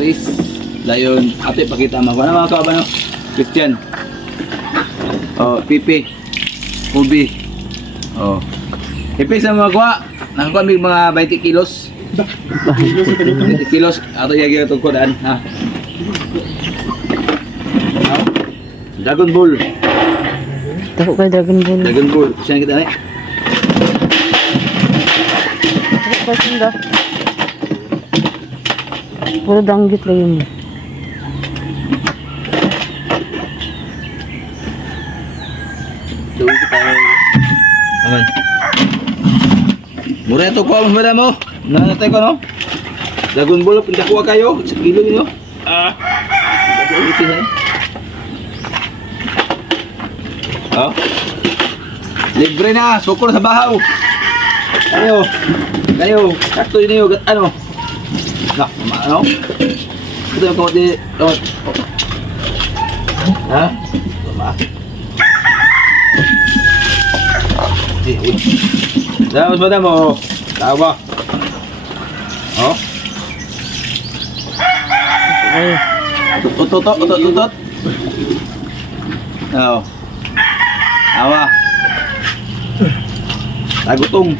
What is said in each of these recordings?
Chris, Lion, ate pakita mo. Ano mga kaban no? Christian. Oh, Pipi. Ubi. Oh. Pipi sa mga kuha. Nakakuha may mga 20 kilos. 20 kilos. Ato yagi itong kodaan. Ha? Dragon Ball. Tako kay Dragon Ball. Dragon Ball. Siya kita na eh. Tako kay sila. Puro danggit lagi mo. Tuwi kita. Aman. Mura ito ko mas madam mo. Nanatay ko no. Dragon Ball pinta kuha kayo sa kilo niyo. Ah. Ito na eh. Oh. Libre na, sukor sa bahaw. Kayo, sakto yun yung ano. Ano? Ito yung kamot kamot. Ha? Tama. Damas madam mo. Tao ba? Oh? Ay, Utot. Oo. Awa. Tagutong.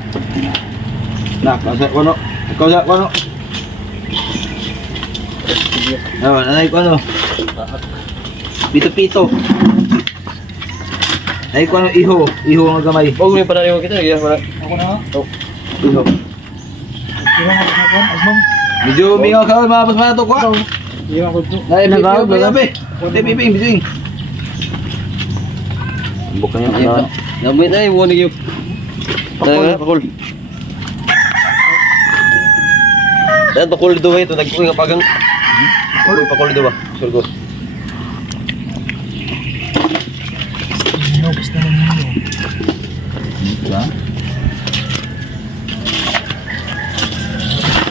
Nak, kausap ko no. Kausap ko no. Awa, nanay ko ano. Pito-pito. Nanay ko ano, iho. Iho ang gamay. Huwag may panaliwa kita. Ako na. Oh, iho. Medyo mingaw ka mga pasmana to ko. Nay, Nagaw, pipi. Piping, piping. Bukan yung ano. Namoy tayo, huwag yung. Talaga, pakul. Dan pakul dito ito, nagkuha ka pagang. Pakul dito ba? Sure ko.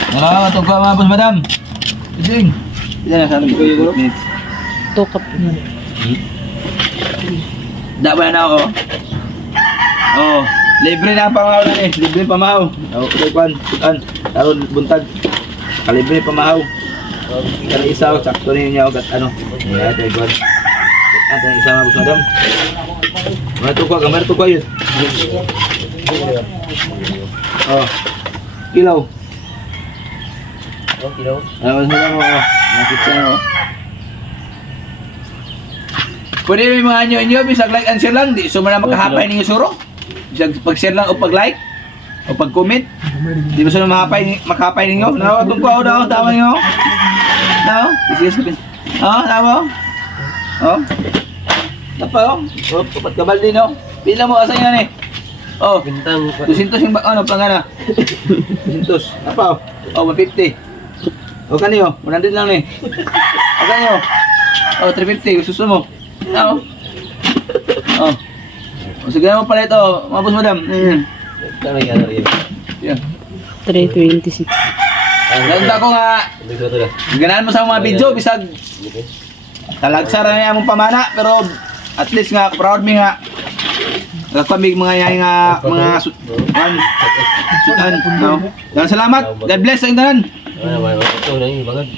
Salamat ko mga boss madam. Piping. Yan ang sabi ko yung tukap. Dapat na ako. Oh, libre na ang pamahaw na eh. Libre pamahaw. Oh, kuan, taron buntag. Kalibre pamahaw. Kali isa o sakto niyo niya og ano. Yeah, tay god. At ang isa mga boss madam. Gambar to ko yun. Oh. Kilaw. Oh, kilo. Mas madam mo. Nakita na oh. Pwede may mga nyo bisag like and share lang, di so man makahapay ninyo suro. Bisag pag-share lang o pag-like o pag-comment. Di ba so makahapay ninyo? No, tungko ako daw, tama niyo. No? Sige, sige. Oh, tama. Oh. Tapa oh. Oh, papat kabal din oh. Pila mo asa yan eh. Oh, Bintang. 200 yung ano pangana. 200. Tapa oh. Oh, 150. O kaniyo, 100 lang eh. O kaniyo. Oh, 350 susunod mo. Oo. Oh. O sige mo pala ito, mga boss madam. Kano yan rin? Yan. 326. Ganda ko nga. Ganahan mo sa mga video, bisag talagsara na niya mong pamana, pero at least nga proud me nga. Kapamig mga yan nga mga sudan. Salamat. God bless sa inyo. Ito na yung bagad.